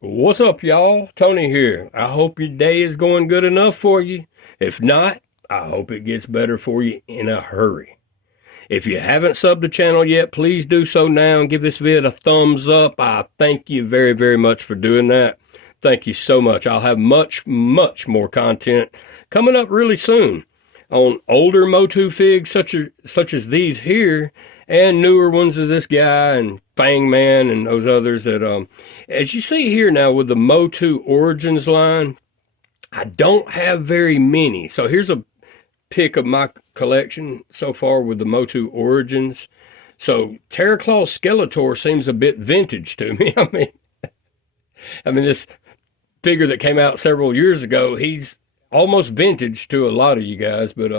What's up, y'all? Tony here. I hope your day is going good enough for you. If not, I hope it gets better for you in a hurry. If you haven't subbed the channel yet, please do so now and give this vid a thumbs up. I thank you very, very much for doing that. Thank you so much. I'll have much, much more content coming up really soon on older MOTU figs such as these here, and newer ones of this guy and Fang Man and those others that, as you see here now with the MOTU Origins line, I don't have very many. So here's a pick of my collection so far with the MOTU Origins. So Terraclaw Skeletor seems a bit vintage to me. I mean this figure that came out several years ago, he's almost vintage to a lot of you guys, but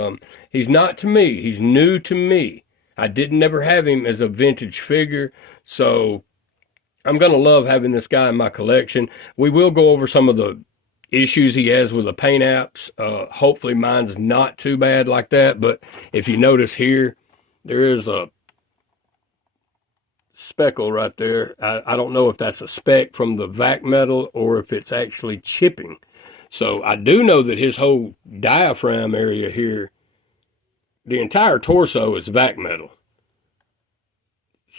he's not to me. He's new to me. I didn't never have him as a vintage figure, so I'm going to love having this guy in my collection. We will go over some of the issues he has with the paint apps. Hopefully mine's not too bad like that, but if you notice here, there is a speckle right there. I don't know if that's a speck from the vac metal or if it's actually chipping. So I do know that his whole diaphragm area here, the entire torso is vac metal.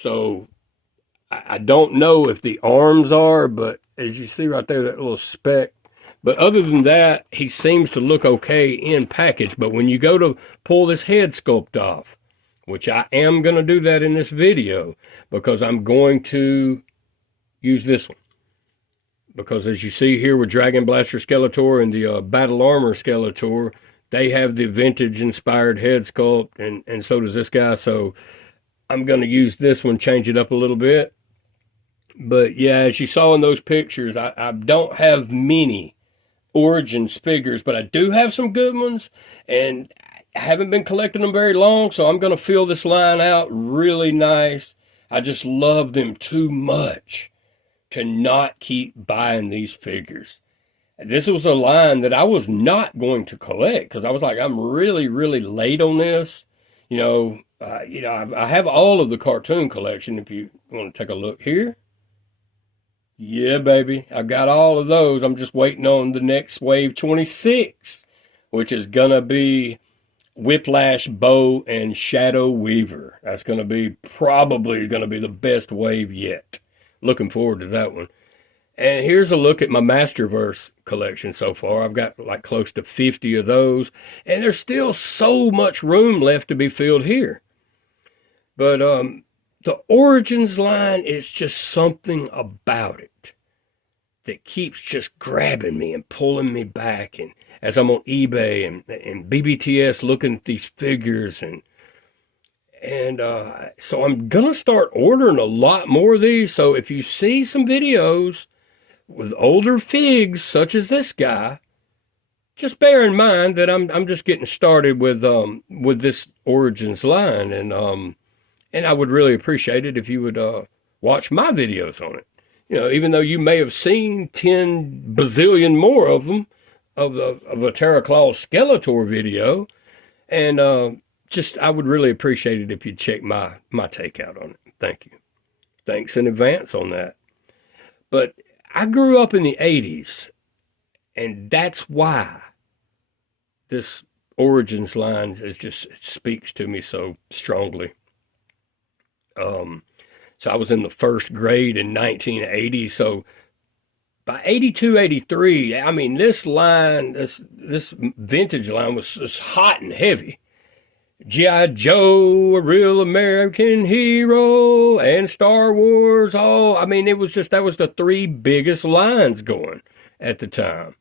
So I don't know if the arms are, but as you see right there, that little speck. But other than that, he seems to look okay in package. But when you go to pull this head sculpt off, which I am going to do that in this video, because I'm going to use this one. Because as you see here with Dragon Blaster Skeletor and the Battle Armor Skeletor, they have the vintage-inspired head sculpt, and so does this guy. So I'm going to use this one, change it up a little bit. But yeah, as you saw in those pictures, I don't have many Origins figures, but I do have some good ones, and I haven't been collecting them very long, so I'm going to fill this line out really nice. I just love them too much to not keep buying these figures. This was a line that I was not going to collect because I was like, I'm really, really late on this. I have all of the cartoon collection. If you want to take a look here. Yeah, baby. I've got all of those. I'm just waiting on the next wave 26, which is going to be Whiplash, Bow, and Shadow Weaver. That's going to be probably going to be the best wave yet. Looking forward to that one. And here's a look at my Masterverse collection so far. I've got like close to 50 of those. And there's still so much room left to be filled here. But the Origins line is just something about it that keeps just grabbing me and pulling me back. And as I'm on eBay and BBTS looking at these figures and so I'm going to start ordering a lot more of these. So if you see some videos with older figs, such as this guy, just bear in mind that I'm just getting started with this Origins line. And I would really appreciate it if you would watch my videos on it. Even though you may have seen 10 bazillion more of them, of a Terraclaw Skeletor video. And I would really appreciate it if you'd check my take out on it. Thank you. Thanks in advance on that. But I grew up in the 80s, and that's why this Origins line it speaks to me so strongly. So I was in the first grade in 1980, so by 82, 83, I mean, this line, this vintage line was just hot and heavy. G.I. Joe, a real American hero, and Star Wars, that was the three biggest lines going at the time.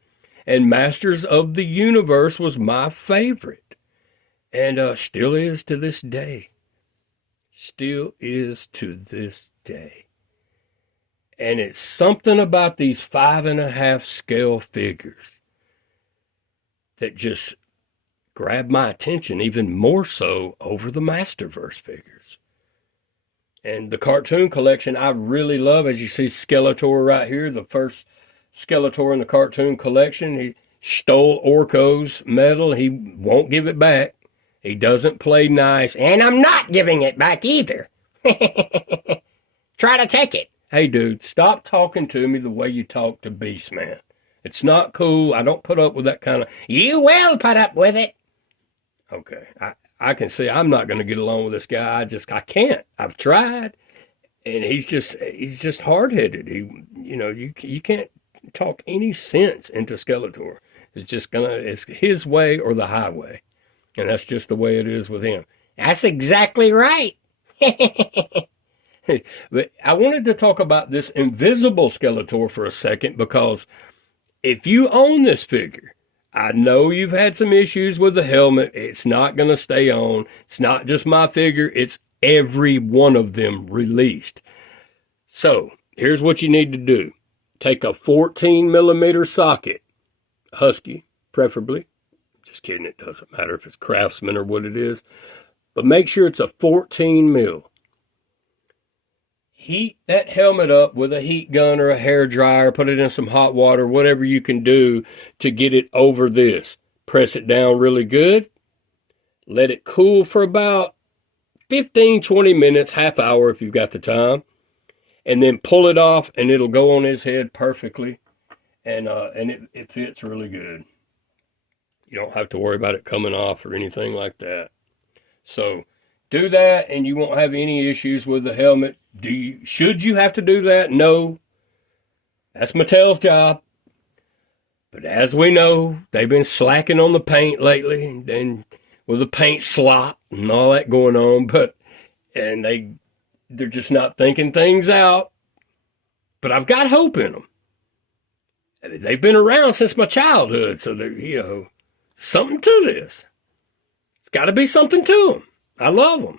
And Masters of the Universe was my favorite, and still is to this day. Still is to this day. And it's something about these 5.5 scale figures that just grab my attention even more so over the Masterverse figures. And the cartoon collection I really love. As you see Skeletor right here, the first Skeletor in the cartoon collection. He stole Orko's medal. He won't give it back. He doesn't play nice. And I'm not giving it back either. Try to take it. hey, dude, stop talking to me the way you talk to Beastman. It's not cool. I don't put up with that kind of, you will put up with it. Okay, I can see I'm not going to get along with this guy. I can't. I've tried. And he's just hard-headed. You can't talk any sense into Skeletor. It's his way or the highway. And that's just the way it is with him. That's exactly right. But I wanted to talk about this invisible Skeletor for a second, because if you own this figure, I know you've had some issues with the helmet. It's not going to stay on. It's not just my figure. It's every one of them released. So here's what you need to do. Take a 14 millimeter socket, Husky, preferably. Just kidding, it doesn't matter if it's Craftsman or what it is. But make sure it's a 14 mil. Heat that helmet up with a heat gun or a hair dryer. Put it in some hot water, whatever you can do to get it over this. Press it down really good. Let it cool for about 15, 20 minutes, half hour if you've got the time. And then pull it off, and it'll go on his head perfectly. And it fits really good. You don't have to worry about it coming off or anything like that. So do that, and you won't have any issues with the helmet. Should you have to do that? No. That's Mattel's job. But as we know, they've been slacking on the paint lately, and with the paint slop and all that going on. And they're just not thinking things out. But I've got hope in them. They've been around since my childhood, so they're, something to this. It's got to be something to them. I love them.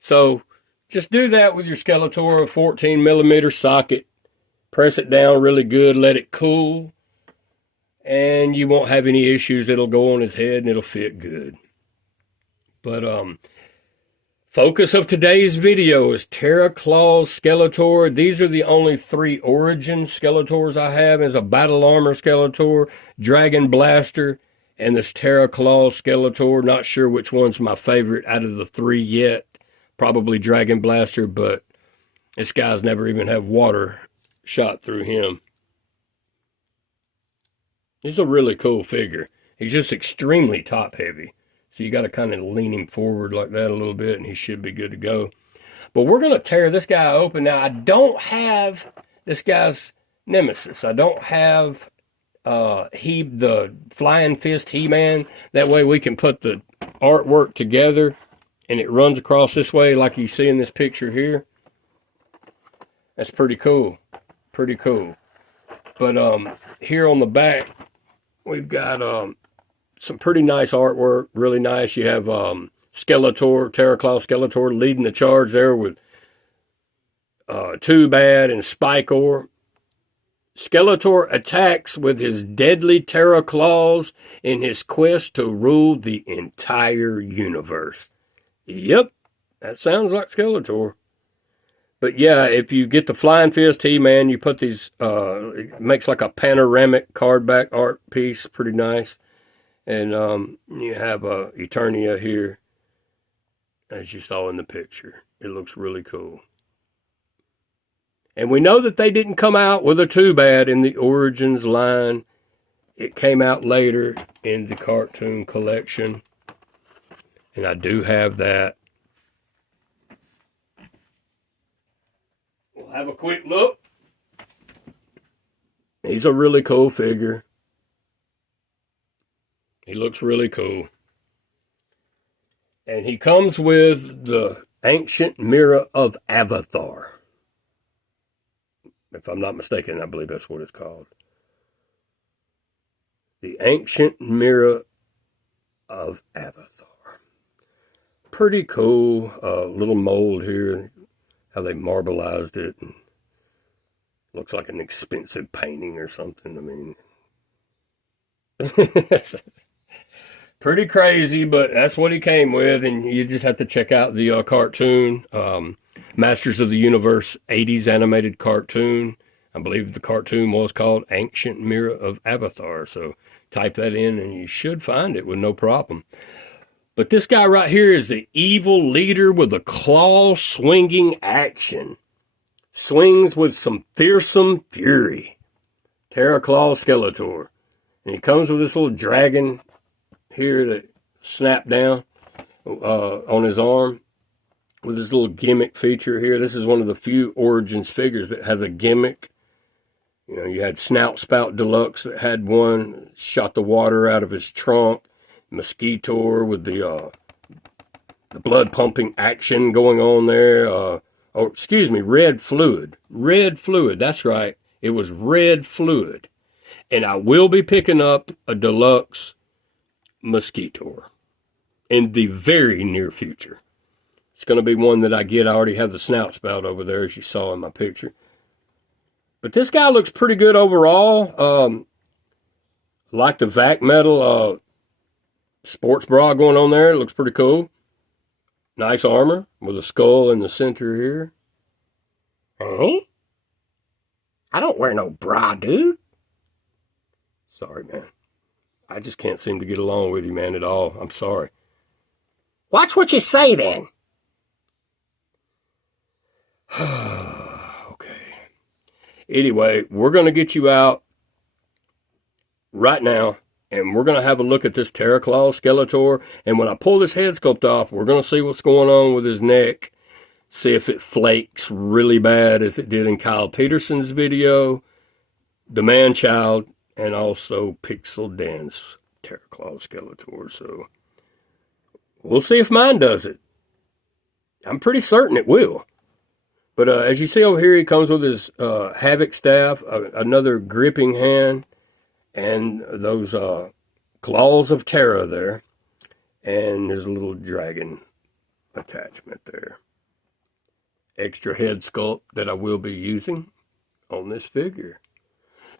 So just do that with your Skeletor, a 14 millimeter socket. Press it down really good. Let it cool. And you won't have any issues. It'll go on his head and it'll fit good. But focus of today's video is Terraclaw Skeletor. These are the only 3 origin Skeletors I have. There's a Battle Armor Skeletor, Dragon Blaster, and this Terraclaw Skeletor. Not sure which one's my favorite out of the 3 yet. Probably Dragon Blaster, but this guy's never even had water shot through him. He's a really cool figure. He's just extremely top heavy. So you got to kind of lean him forward like that a little bit, and he should be good to go. But we're going to tear this guy open. Now, I don't have this guy's nemesis. I don't have the Flying Fist He-Man. That way we can put the artwork together, and it runs across this way like you see in this picture here. That's pretty cool. Pretty cool. But here on the back, we've got some pretty nice artwork. Really nice. You have Skeletor, Terraclaw Skeletor leading the charge there with Too Bad and Spikor. Skeletor attacks with his deadly Terraclaws in his quest to rule the entire universe. Yep, that sounds like Skeletor. But yeah, if you get the Flying Fist He-Man, you put these, it makes like a panoramic card back art piece, pretty nice. And you have Eternia here, as you saw in the picture. It looks really cool. And we know that they didn't come out with a Too Bad in the Origins line. It came out later in the cartoon collection. And I do have that. We'll have a quick look. He's a really cool figure. He looks really cool. And he comes with the Ancient Mirror of Avatar. If I'm not mistaken, I believe that's what it's called. The Ancient Mirror of Avatar. Pretty cool. Little mold here. How they marbleized it. And looks like an expensive painting or something. I mean, pretty crazy, but that's what he came with. And you just have to check out the cartoon. Masters of the Universe 80s animated cartoon. I believe the cartoon was called Ancient Mirror of Avatar. So type that in and you should find it with no problem. But this guy right here is the evil leader with the claw swinging action. swings with some fearsome fury. Terraclaw Skeletor. And he comes with this little dragon here that snapped down on his arm with this little gimmick feature here. This is one of the few Origins figures that has a gimmick. You know, you had Snout Spout Deluxe that had one, shot the water out of his trunk. Skeletor with the blood pumping action going on there. Red fluid. Red fluid, that's right. It was red fluid. And I will be picking up a deluxe Skeletor in the very near future. It's going to be one that I get. I already have the snout spout over there, as you saw in my picture. But this guy looks pretty good overall. Like the vac metal sports bra going on there. It looks pretty cool. Nice armor with a skull in the center here. Hey? I don't wear no bra, dude. Sorry, man. I just can't seem to get along with you, man, at all. I'm sorry. Watch what you say, then. Okay. Anyway, we're going to get you out right now, and we're going to have a look at this Terraclaw Skeletor. And when I pull this head sculpt off, we're going to see what's going on with his neck. See if it flakes really bad as it did in Kyle Peterson's video, The Man-Child, and also Pixel Dan's Terraclaw Skeletor. So we'll see if mine does it. I'm pretty certain it will. But as you see over here, he comes with his Havoc staff, another gripping hand, and those claws of terror there. And there's a little dragon attachment there. Extra head sculpt that I will be using on this figure.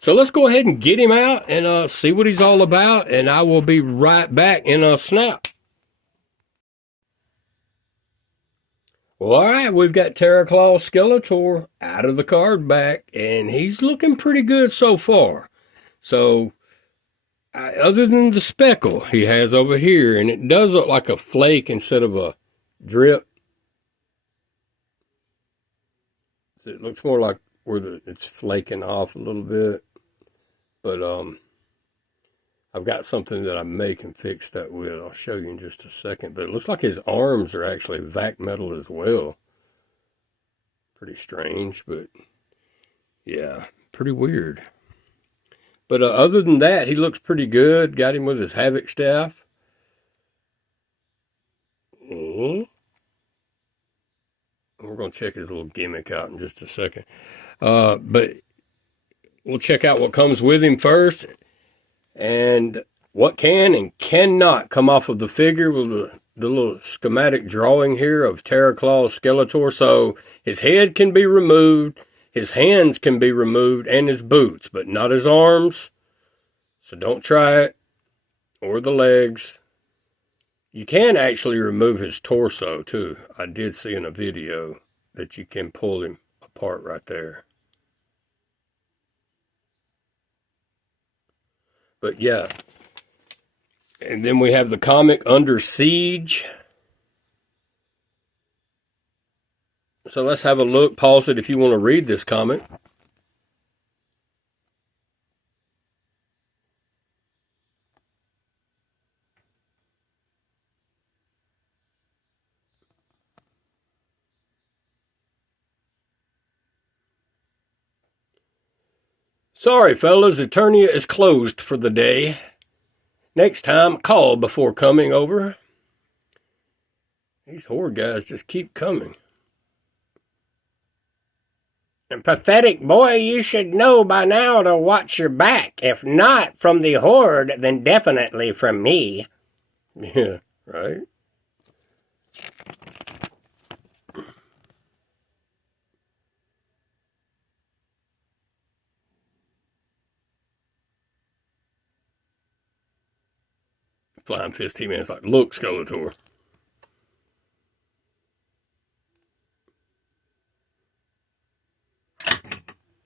So let's go ahead and get him out and see what he's all about, and I will be right back in a snap. Well, all right, we've got Terraclaw Skeletor out of the card back, and he's looking pretty good so far. So, other than the speckle he has over here, and it does look like a flake instead of a drip. It looks more like where it's flaking off a little bit. But I've got something that I may can fix that with. I'll show you in just a second. But it looks like his arms are actually vac metal as well. Pretty strange, but yeah, pretty weird. But other than that, he looks pretty good. Got him with his Havoc staff. We're going to check his little gimmick out in just a second. But we'll check out what comes with him first. And what can and cannot come off of the figure with the little schematic drawing here of Terraclaw Skeletor. So his head can be removed, his hands can be removed, and his boots, but not his arms. So don't try it. Or the legs. You can actually remove his torso, too. I did see in a video that you can pull him apart right there. But yeah. And then we have the comic Under Siege. So let's have a look. Pause it if you want to read this comic. Sorry, fellas, Eternia is closed for the day. Next time, call before coming over. These horror guys just keep coming. And pathetic boy, you should know by now to watch your back. If not from the horde, then definitely from me. Yeah, right? Flying Fist He-Man's like, look, Skeletor.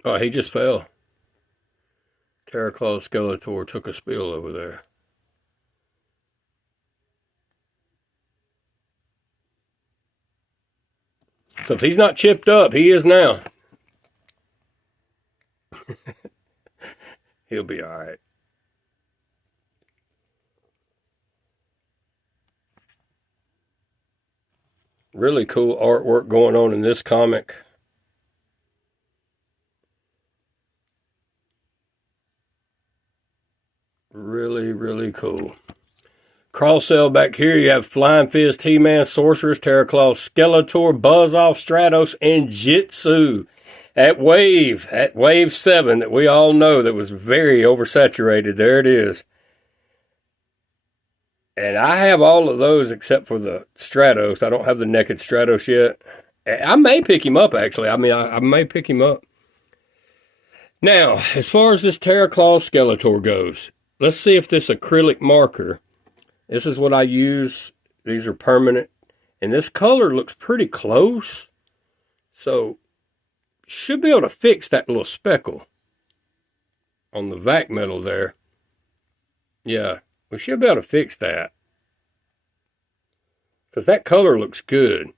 Oh, he just fell. Terraclaw Skeletor took a spill over there. So if he's not chipped up, he is now. He'll be all right. Really cool artwork going on in this comic. Really, really cool. Cross sell back here, you have Flying Fist, He-Man, Sorceress, Terraclaw, Skeletor, Buzz-Off, Stratos, and Jitsu. At Wave 7 that we all know that was very oversaturated. There it is. And I have all of those except for the Stratos. I don't have the Naked Stratos yet. I may pick him up, actually. I mean, I may pick him up. Now, as far as this Terraclaw Skeletor goes, let's see if this acrylic marker, this is what I use. These are permanent. And this color looks pretty close. So, should be able to fix that little speckle on the vac metal there. Yeah, we should be able to fix that. Because that color looks good.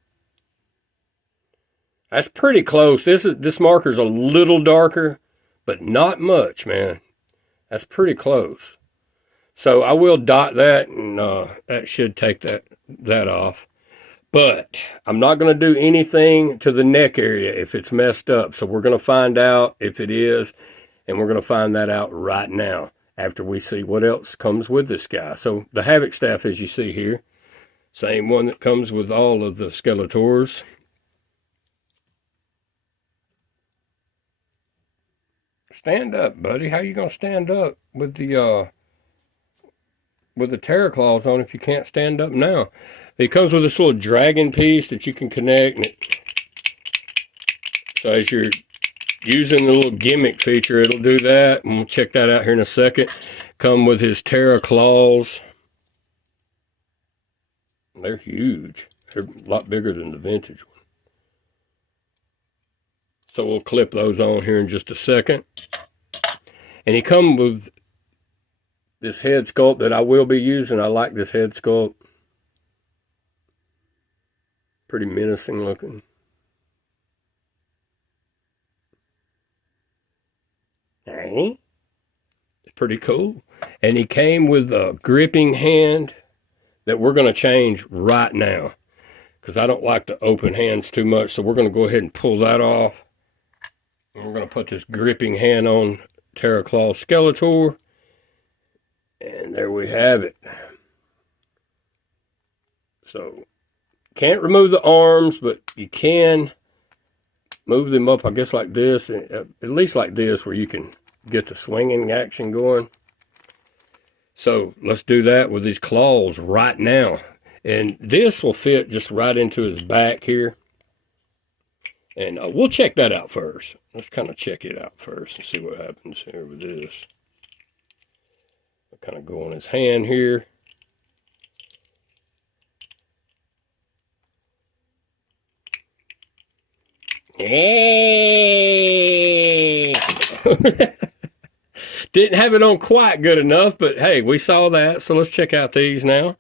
That's pretty close. This marker's a little darker, but not much, man. That's pretty close. So I will dot that, and that should take that off. But I'm not going to do anything to the neck area if it's messed up. So we're going to find out if it is, and we're going to find that out right now after we see what else comes with this guy. So the Havoc staff, as you see here, same one that comes with all of the Skeletors. Stand up, buddy. How you going to stand up with the Terraclaws on if you can't stand up now? It comes with this little dragon piece that you can connect. So as you're using the little gimmick feature, it'll do that. And we'll check that out here in a second. Come with his Terraclaws. They're huge. They're a lot bigger than the vintage one. So we'll clip those on here in just a second. And he comes with this head sculpt that I will be using. I like this head sculpt. Pretty menacing looking. Hey, it's pretty cool. And he came with a gripping hand that we're going to change right now, because I don't like the open hands too much. So we're going to go ahead and pull that off. And we're going to put this gripping hand on Terraclaw Skeletor. And there we have it. So, can't remove the arms, but you can move them up, I guess, like this. At least like this, where you can get the swinging action going. So, let's do that with these claws right now. And this will fit just right into his back here. And we'll check that out first. Let's kind of check it out first and see what happens here with this. I'll kind of go on his hand here. Hey! Didn't have it on quite good enough, but hey, we saw that. So let's check out these now.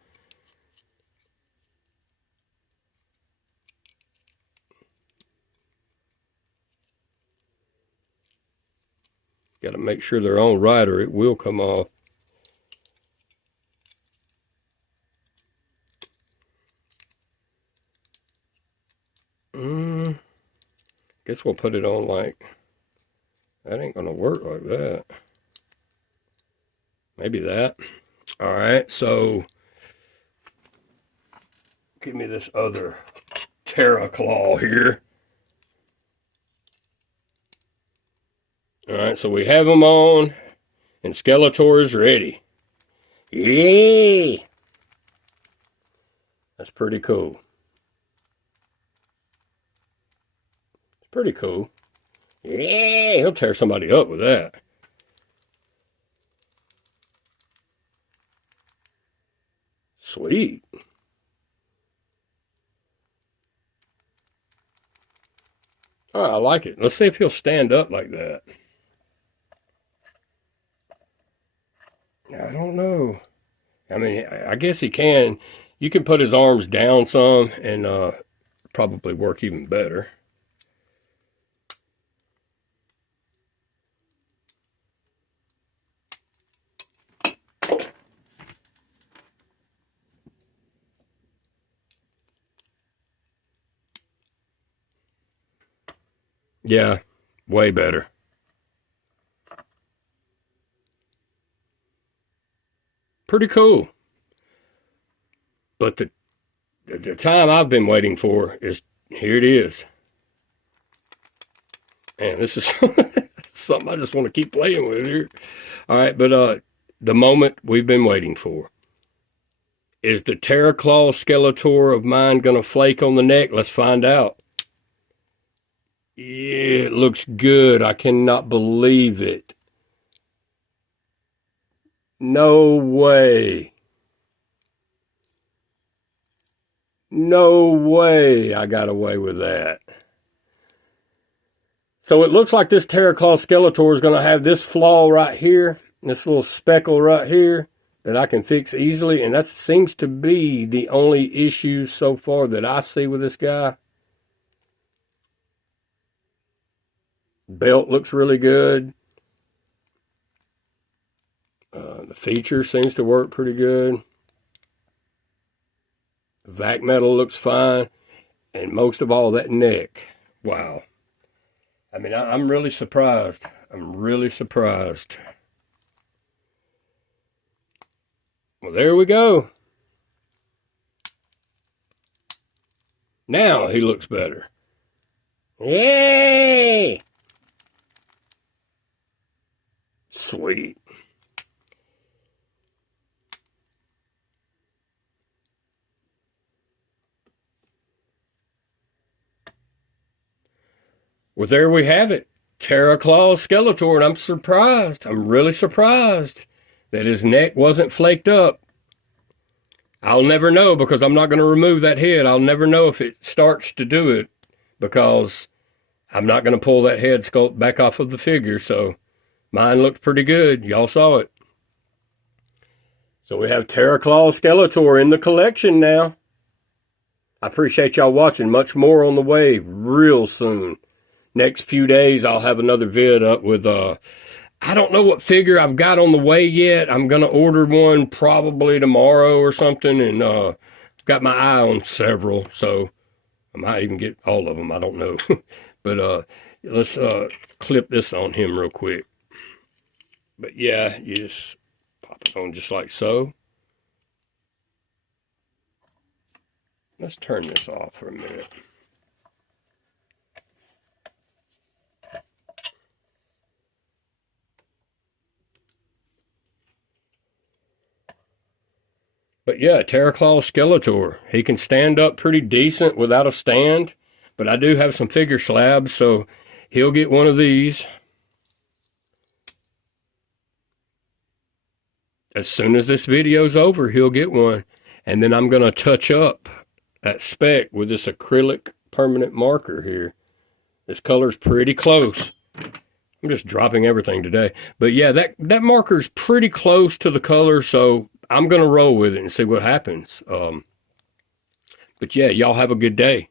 Got to make sure they're on right or it will come off. Guess we'll put it on like, that ain't going to work like that. Maybe that. All right, so give me this other Terraclaw here. All right, so we have them on, and Skeletor is ready. Yay! That's pretty cool. It's pretty cool. Yeah, he'll tear somebody up with that. Sweet. Oh, I like it. Let's see if he'll stand up like that. I don't know. I mean, I guess he can. You can put his arms down some and probably work even better. Yeah, way better. Pretty cool. But the time I've been waiting for is here it is. Man, this is something I just want to keep playing with here. All right, but the moment we've been waiting for. Is the Terraclaw Skeletor of mine going to flake on the neck? Let's find out. Yeah, it looks good. I cannot believe it. No way. No way I got away with that. So it looks like this Terraclaw Skeletor is going to have this flaw right here, this little speckle right here that I can fix easily, and that seems to be the only issue so far that I see with this guy. Belt looks really good. The feature seems to work pretty good. Vac metal looks fine, and most of all, that neck. Wow. I mean, I'm really surprised. I'm really surprised. Well, there we go. Now he looks better. Yay! Sweet. Well, there we have it. Terraclaw Skeletor, and I'm surprised. I'm really surprised that his neck wasn't flaked up. I'll never know because I'm not going to remove that head. I'll never know if it starts to do it because I'm not going to pull that head sculpt back off of the figure. So mine looked pretty good. Y'all saw it. So we have Terraclaw Skeletor in the collection now. I appreciate y'all watching. Much more on the way real soon. Next few days, I'll have another vid up with, I don't know what figure I've got on the way yet. I'm going to order one probably tomorrow or something, and I've got my eye on several, so I might even get all of them. I don't know. But let's clip this on him real quick. But yeah, you just pop it on just like so. Let's turn this off for a minute. But yeah, Terraclaw Skeletor. He can stand up pretty decent without a stand. But I do have some figure slabs, so he'll get one of these. As soon as this video's over, he'll get one. And then I'm going to touch up that spec with this acrylic permanent marker here. This color's pretty close. I'm just dropping everything today. But yeah, that marker's pretty close to the color, so I'm going to roll with it and see what happens. But yeah, y'all have a good day.